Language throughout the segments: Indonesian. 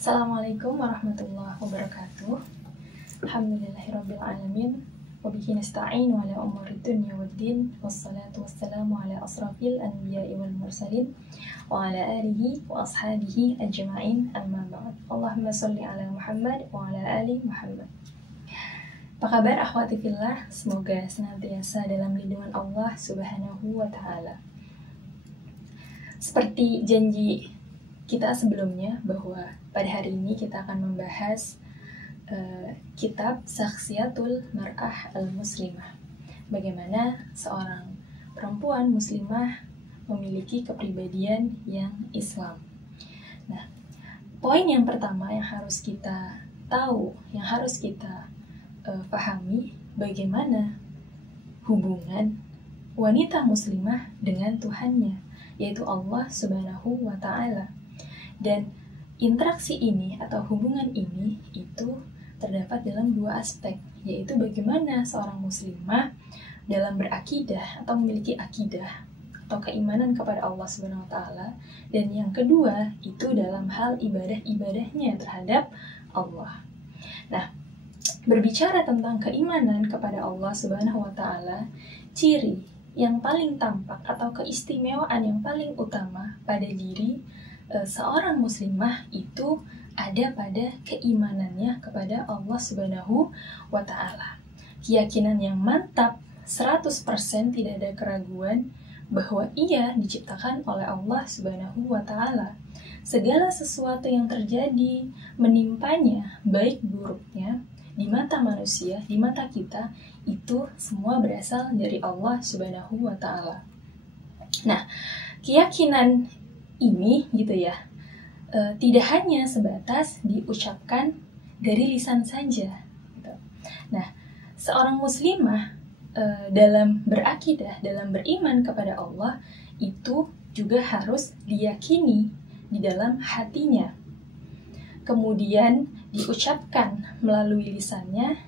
Assalamualaikum warahmatullahi wabarakatuh. Alhamdulillahirrabbilalamin. Wabihi nasta'in wa ala umuri dunya waddin. Wassalatu wassalamu ala asrafil anbiya'i wal mursalin wa ala alihi wa ashabihi ajma'in, amma ba'd. Allahumma salli ala Muhammad wa ala ali Muhammad. Apa kabar akhwati fillah? Semoga senantiasa dalam lindungan Allah subhanahu wa ta'ala. Seperti janji kita sebelumnya bahwa pada hari ini kita akan membahas kitab Syakhsiyatul Mar'ah Al-Muslimah. Bagaimana seorang perempuan muslimah memiliki kepribadian yang Islam. Nah, poin yang pertama yang harus kita tahu, yang harus kita pahami, bagaimana hubungan wanita muslimah dengan Tuhannya, yaitu Allah Subhanahu wa Ta'ala. Dan interaksi ini atau hubungan ini itu terdapat dalam dua aspek, yaitu bagaimana seorang muslimah dalam berakidah atau memiliki akidah atau keimanan kepada Allah Subhanahu wa Ta'ala, dan yang kedua itu dalam hal ibadah-ibadahnya terhadap Allah. Nah, berbicara tentang keimanan kepada Allah Subhanahu wa Ta'ala, ciri yang paling tampak atau keistimewaan yang paling utama pada diri seorang muslimah itu ada pada keimanannya kepada Allah Subhanahu wa Ta'ala. Keyakinan yang mantap 100%, tidak ada keraguan bahwa ia diciptakan oleh Allah Subhanahu wa Ta'ala. Segala sesuatu yang terjadi menimpanya, baik buruknya, di mata manusia, di mata kita, itu semua berasal dari Allah Subhanahu wa Ta'ala. Nah, keyakinan ini gitu ya, tidak hanya sebatas diucapkan dari lisan saja gitu. Nah, seorang muslimah dalam berakidah, dalam beriman kepada Allah itu juga harus diyakini di dalam hatinya, kemudian diucapkan melalui lisannya,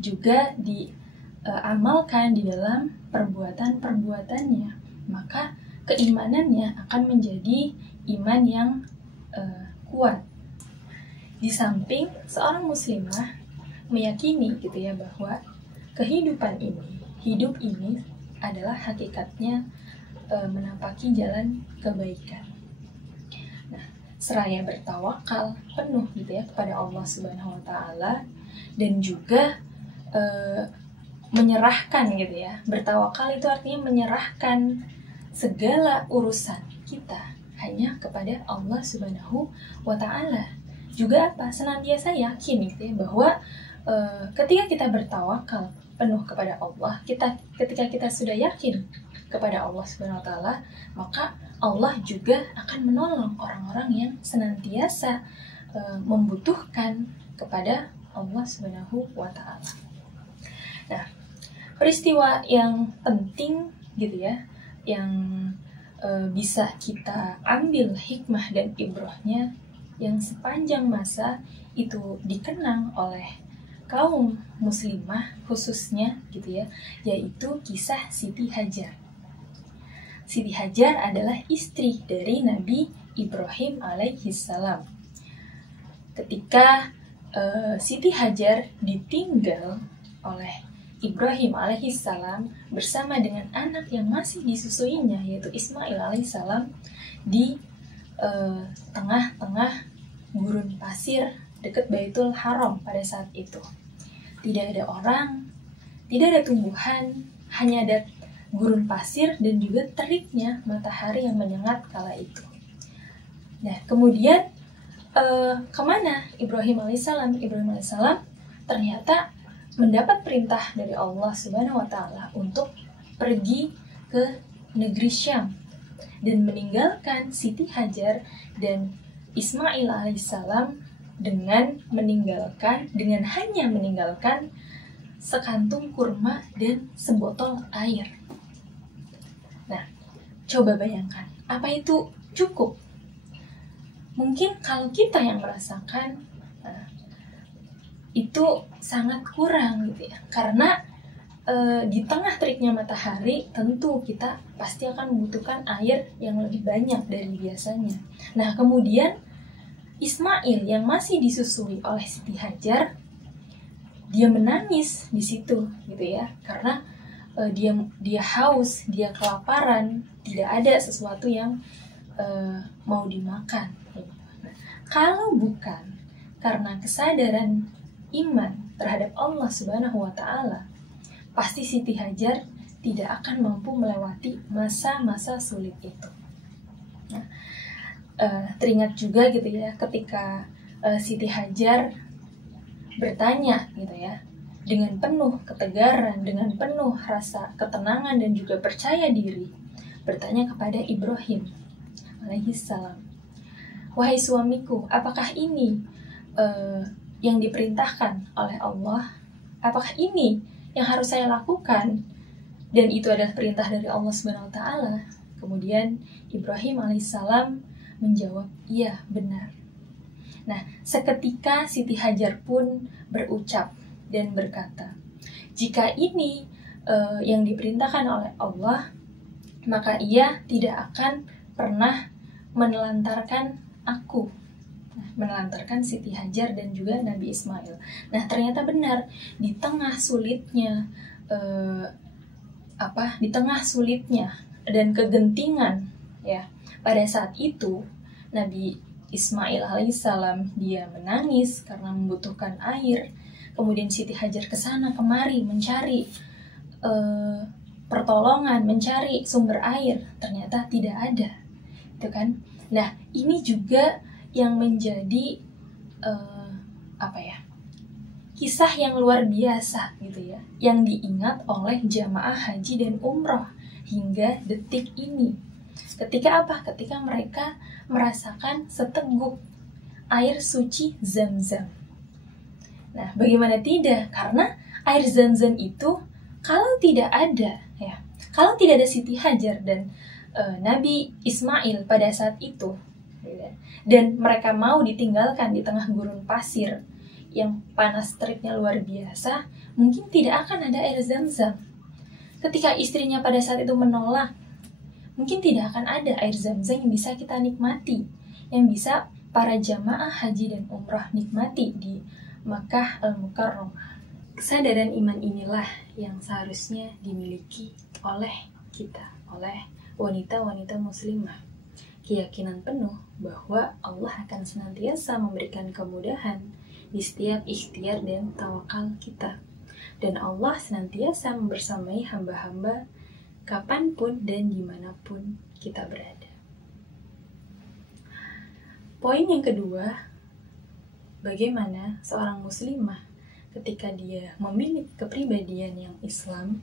juga diamalkan di dalam perbuatan-perbuatannya. Maka keimanannya akan menjadi iman yang kuat. Di samping seorang muslimah meyakini gitu ya bahwa kehidupan ini, hidup ini adalah hakikatnya menampaki jalan kebaikan. Nah, seraya bertawakal penuh gitu ya kepada Allah Subhanahu wa Ta'ala, dan juga menyerahkan gitu ya. Bertawakal itu artinya menyerahkan segala urusan kita hanya kepada Allah Subhanahu wa Ta'ala. Juga apa? Senantiasa yakin gitu ya, bahwa ketika kita bertawakal penuh kepada Allah, ketika kita sudah yakin kepada Allah Subhanahu wa Ta'ala, maka Allah juga akan menolong orang-orang yang senantiasa membutuhkan kepada Allah Subhanahu wa Ta'ala. Nah, peristiwa yang penting gitu ya, yang bisa kita ambil hikmah dan ibrahnya yang sepanjang masa itu dikenang oleh kaum muslimah khususnya gitu ya, yaitu kisah Siti Hajar. Siti Hajar adalah istri dari Nabi Ibrahim alaihissalam. Ketika Siti Hajar ditinggal oleh Ibrahim alaihissalam bersama dengan anak yang masih disusuinya, yaitu Ismail alaihissalam, di tengah-tengah gurun pasir dekat Baitul Haram pada saat itu. Tidak ada orang, tidak ada tumbuhan, hanya ada gurun pasir dan juga teriknya matahari yang menyengat kala itu. Nah, kemudian kemana Ibrahim alaihissalam? Ibrahim alaihissalam ternyata mendapat perintah dari Allah Subhanahu wa Ta'ala untuk pergi ke negeri Syam dan meninggalkan Siti Hajar dan Ismail alaihissalam dengan hanya meninggalkan sekantung kurma dan sebotol air. Nah, coba bayangkan, apa itu cukup? Mungkin kalau kita yang merasakan itu sangat kurang gitu ya, karena di tengah teriknya matahari tentu kita pasti akan membutuhkan air yang lebih banyak dari biasanya. Nah, kemudian Ismail yang masih disusui oleh Siti Hajar, dia menangis di situ gitu ya, karena dia haus, dia kelaparan, tidak ada sesuatu yang mau dimakan. Nah, kalau bukan karena kesadaran iman terhadap Allah Subhanahu wa Ta'ala, pasti Siti Hajar tidak akan mampu melewati masa-masa sulit itu. Nah, teringat juga gitu ya, ketika Siti Hajar bertanya gitu ya, dengan penuh ketegaran, dengan penuh rasa ketenangan dan juga percaya diri, bertanya kepada Ibrahim alaihissalam, "Wahai suamiku, apakah ini yang diperintahkan oleh Allah? Apakah ini yang harus saya lakukan?" Dan itu adalah perintah dari Allah Subhanahu wa Ta'ala. Kemudian Ibrahim alaihissalam menjawab, "Iya, benar." Nah, seketika Siti Hajar pun berucap dan berkata, "Jika ini yang diperintahkan oleh Allah, maka ia tidak akan pernah menelantarkan aku." Nah, menelantarkan Siti Hajar dan juga Nabi Ismail. Nah, ternyata benar, di tengah sulitnya dan kegentingan ya, pada saat itu Nabi Ismail alaihissalam dia menangis karena membutuhkan air. Kemudian Siti Hajar kesana kemari mencari pertolongan, mencari sumber air, ternyata tidak ada, itu kan? Nah, ini juga yang menjadi kisah yang luar biasa gitu ya, yang diingat oleh jamaah haji dan umroh hingga detik ini. Ketika Ketika mereka merasakan seteguk air suci Zam-Zam. Nah, bagaimana tidak? Karena air Zam-Zam itu kalau tidak ada Siti Hajar dan Nabi Ismail pada saat itu, dan mereka mau ditinggalkan di tengah gurun pasir yang panas teriknya luar biasa, mungkin tidak akan ada air Zam-Zam. Ketika istrinya pada saat itu menolak, mungkin tidak akan ada air Zam-Zam yang bisa kita nikmati, yang bisa para jamaah haji dan umrah nikmati di Makkah Al-Mukarramah. Kesadaran iman inilah yang seharusnya dimiliki oleh kita, oleh wanita-wanita muslimah. Keyakinan penuh bahwa Allah akan senantiasa memberikan kemudahan di setiap ikhtiar dan tawakal kita. Dan Allah senantiasa membersamai hamba-hamba kapanpun dan dimanapun kita berada. Poin yang kedua, bagaimana seorang muslimah ketika dia memiliki kepribadian yang Islam,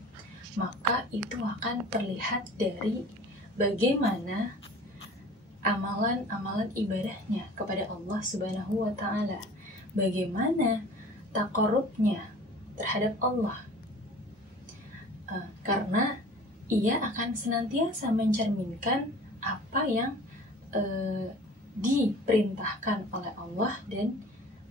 maka itu akan terlihat dari bagaimana amalan-amalan ibadahnya kepada Allah Subhanahu wa Ta'ala, bagaimana taqarrubnya terhadap Allah, karena ia akan senantiasa mencerminkan apa yang diperintahkan oleh Allah dan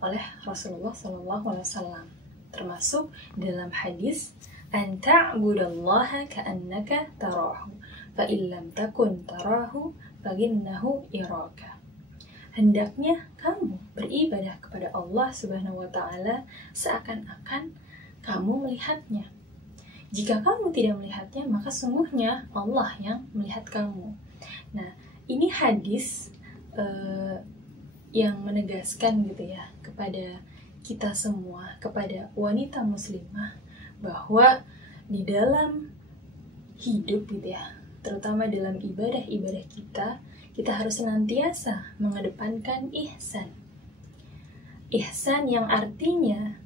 oleh Rasulullah SAW, termasuk dalam hadis an ta'budallaha ka'annaka tarahu fa illam takun tarahu fa innahu yaraka. Hendaknya kamu beribadah kepada Allah Subhanahu wa Ta'ala seakan-akan kamu melihatnya. Jika kamu tidak melihatnya, maka sungguhnya Allah yang melihat kamu. Nah, ini hadis yang menegaskan gitu ya kepada kita semua, kepada wanita muslimah, bahwa di dalam hidup gitu ya, terutama dalam ibadah-ibadah kita harus senantiasa mengedepankan ihsan. Ihsan yang artinya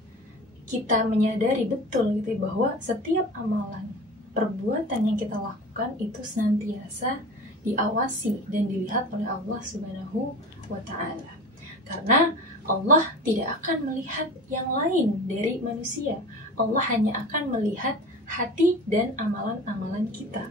kita menyadari betul gitu bahwa setiap amalan, perbuatan yang kita lakukan itu senantiasa diawasi dan dilihat oleh Allah Subhanahu wa Ta'ala. Karena Allah tidak akan melihat yang lain dari manusia. Allah hanya akan melihat hati dan amalan-amalan kita.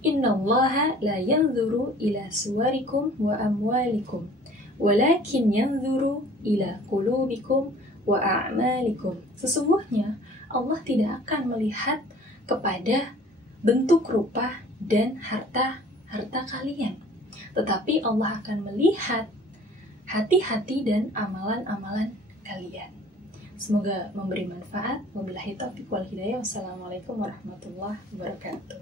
Innallaha la yanzuru ila suwarikum wa amwalikum, walakin yanzuru ila qulubikum wa a'malikum. Sesungguhnya Allah tidak akan melihat kepada bentuk rupa dan harta kalian, tetapi Allah akan melihat hati-hati dan amalan-amalan kalian. Semoga memberi manfaat. Wabillahi taufiq wal hidayah. Wassalamualaikum warahmatullahi wabarakatuh.